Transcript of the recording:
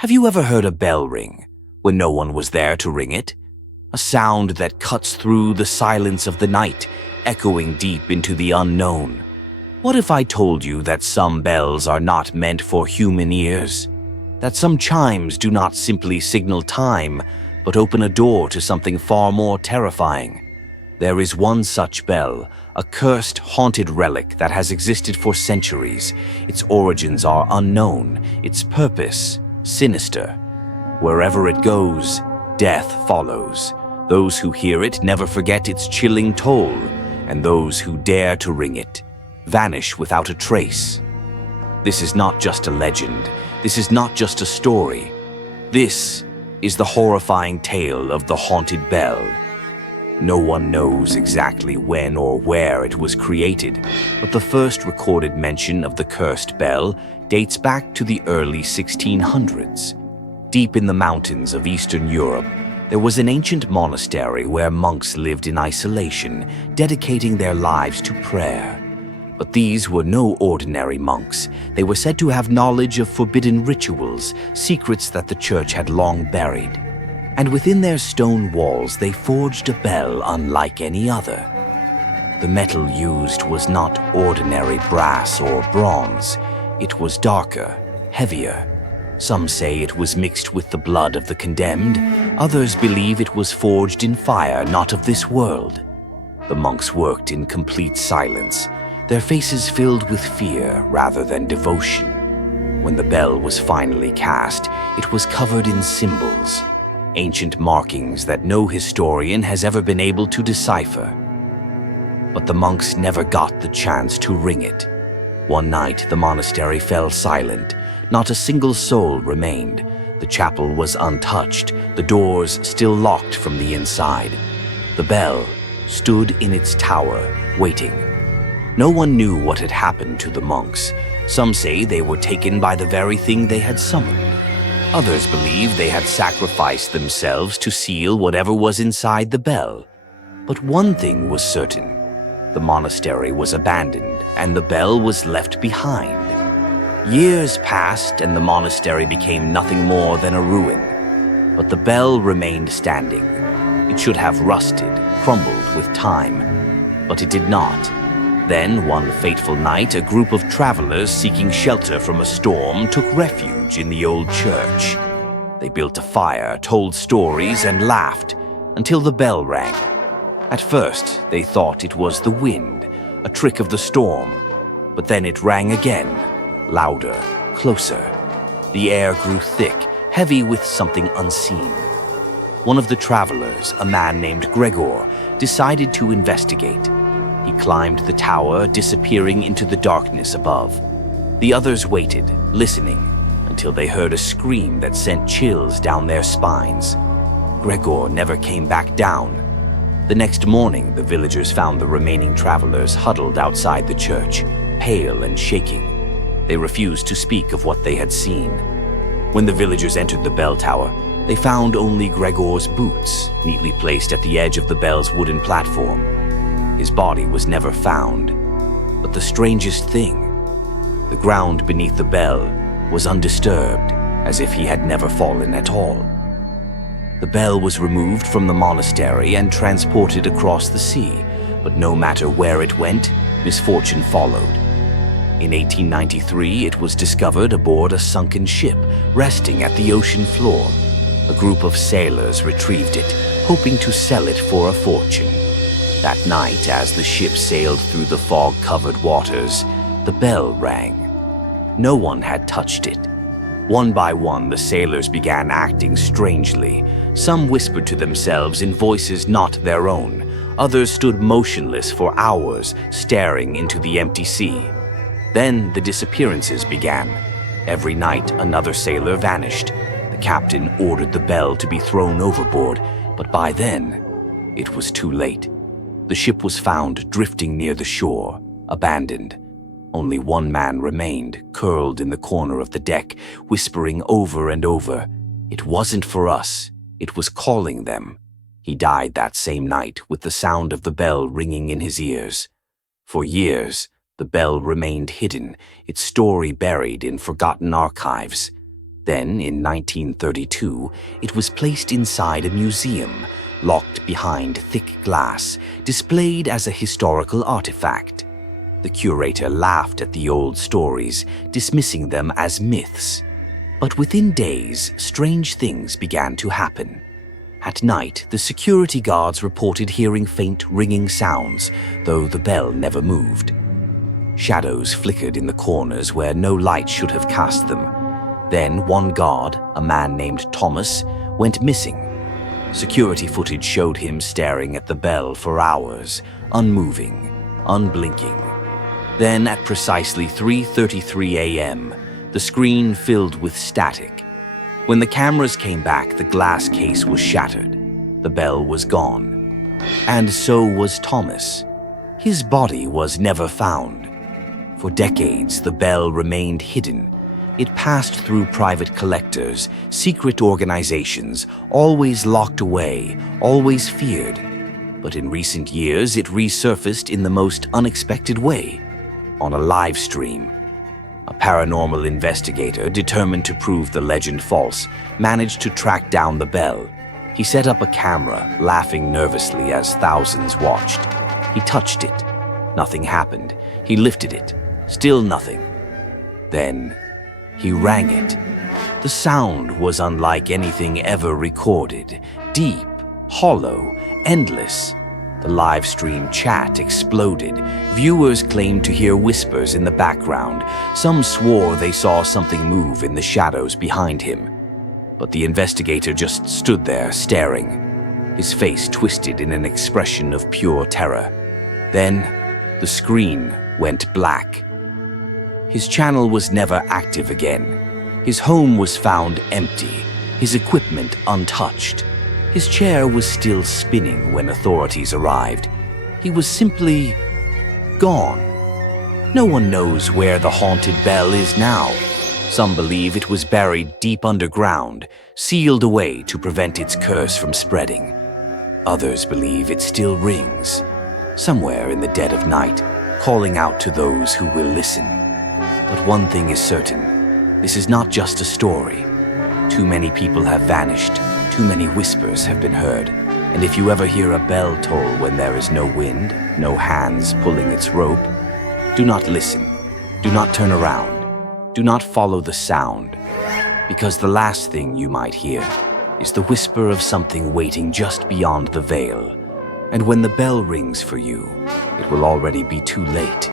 Have you ever heard a bell ring when no one was there to ring it? A sound that cuts through the silence of the night, echoing deep into the unknown. What if I told you that some bells are not meant for human ears? That some chimes do not simply signal time, but open a door to something far more terrifying? There is one such bell, a cursed, haunted relic that has existed for centuries. Its origins are unknown, its purpose sinister. Wherever it goes, death follows. Those who hear it never forget its chilling toll, and those who dare to ring it vanish without a trace. This is not just a legend. This is not just a story. This is the horrifying tale of the haunted bell. No one knows exactly when or where it was created, but the first recorded mention of the cursed bell dates back to the early 1600s. Deep in the mountains of Eastern Europe, there was an ancient monastery where monks lived in isolation, dedicating their lives to prayer. But these were no ordinary monks. They were said to have knowledge of forbidden rituals, secrets that the church had long buried. And within their stone walls, they forged a bell unlike any other. The metal used was not ordinary brass or bronze. It was darker, heavier. Some say it was mixed with the blood of the condemned. Others believe it was forged in fire not of this world. The monks worked in complete silence, their faces filled with fear rather than devotion. When the bell was finally cast, it was covered in symbols, ancient markings that no historian has ever been able to decipher. But the monks never got the chance to ring it. One night, the monastery fell silent. Not a single soul remained. The chapel was untouched, the doors still locked from the inside. The bell stood in its tower, waiting. No one knew what had happened to the monks. Some say they were taken by the very thing they had summoned. Others believe they had sacrificed themselves to seal whatever was inside the bell. But one thing was certain. The monastery was abandoned, and the bell was left behind. Years passed, and the monastery became nothing more than a ruin. But the bell remained standing. It should have rusted, crumbled with time. But it did not. Then, one fateful night, a group of travelers seeking shelter from a storm took refuge in the old church. They built a fire, told stories, and laughed until the bell rang. At first, they thought it was the wind, a trick of the storm. But then it rang again, louder, closer. The air grew thick, heavy with something unseen. One of the travelers, a man named Gregor, decided to investigate. He climbed the tower, disappearing into the darkness above. The others waited, listening, until they heard a scream that sent chills down their spines. Gregor never came back down. The next morning, the villagers found the remaining travelers huddled outside the church, pale and shaking. They refused to speak of what they had seen. When the villagers entered the bell tower, they found only Gregor's boots, neatly placed at the edge of the bell's wooden platform. His body was never found. But the strangest thing, the ground beneath the bell was undisturbed, as if he had never fallen at all. The bell was removed from the monastery and transported across the sea, but no matter where it went, misfortune followed. In 1893, it was discovered aboard a sunken ship, resting at the ocean floor. A group of sailors retrieved it, hoping to sell it for a fortune. That night, as the ship sailed through the fog-covered waters, the bell rang. No one had touched it. One by one, the sailors began acting strangely. Some whispered to themselves in voices not their own. Others stood motionless for hours, staring into the empty sea. Then the disappearances began. Every night, another sailor vanished. The captain ordered the bell to be thrown overboard, but by then, it was too late. The ship was found drifting near the shore, abandoned. Only one man remained, curled in the corner of the deck, whispering over and over, "It wasn't for us. It was calling them." He died that same night with the sound of the bell ringing in his ears. For years, the bell remained hidden, its story buried in forgotten archives. Then, in 1932, it was placed inside a museum, locked behind thick glass, displayed as a historical artifact. The curator laughed at the old stories, dismissing them as myths. But within days, strange things began to happen. At night, the security guards reported hearing faint ringing sounds, though the bell never moved. Shadows flickered in the corners where no light should have cast them. Then one guard, a man named Thomas, went missing. Security footage showed him staring at the bell for hours, unmoving, unblinking. Then, at precisely 3:33 a.m., the screen filled with static. When the cameras came back, the glass case was shattered. The bell was gone. And so was Thomas. His body was never found. For decades, the bell remained hidden. It passed through private collectors, secret organizations, always locked away, always feared. But in recent years, it resurfaced in the most unexpected way, on a live stream. A paranormal investigator, determined to prove the legend false, managed to track down the bell. He set up a camera, laughing nervously as thousands watched. He touched it. Nothing happened. He lifted it. Still nothing. Then he rang it. The sound was unlike anything ever recorded. Deep, hollow, endless. The live stream chat exploded. Viewers claimed to hear whispers in the background. Some swore they saw something move in the shadows behind him. But the investigator just stood there, staring, his face twisted in an expression of pure terror. Then the screen went black. His channel was never active again. His home was found empty, his equipment untouched. His chair was still spinning when authorities arrived. He was simply gone. No one knows where the haunted bell is now. Some believe it was buried deep underground, sealed away to prevent its curse from spreading. Others believe it still rings, somewhere in the dead of night, calling out to those who will listen. But one thing is certain, this is not just a story. Too many people have vanished, too many whispers have been heard, and if you ever hear a bell toll when there is no wind, no hands pulling its rope, do not listen, do not turn around, do not follow the sound, because the last thing you might hear is the whisper of something waiting just beyond the veil, and when the bell rings for you, it will already be too late.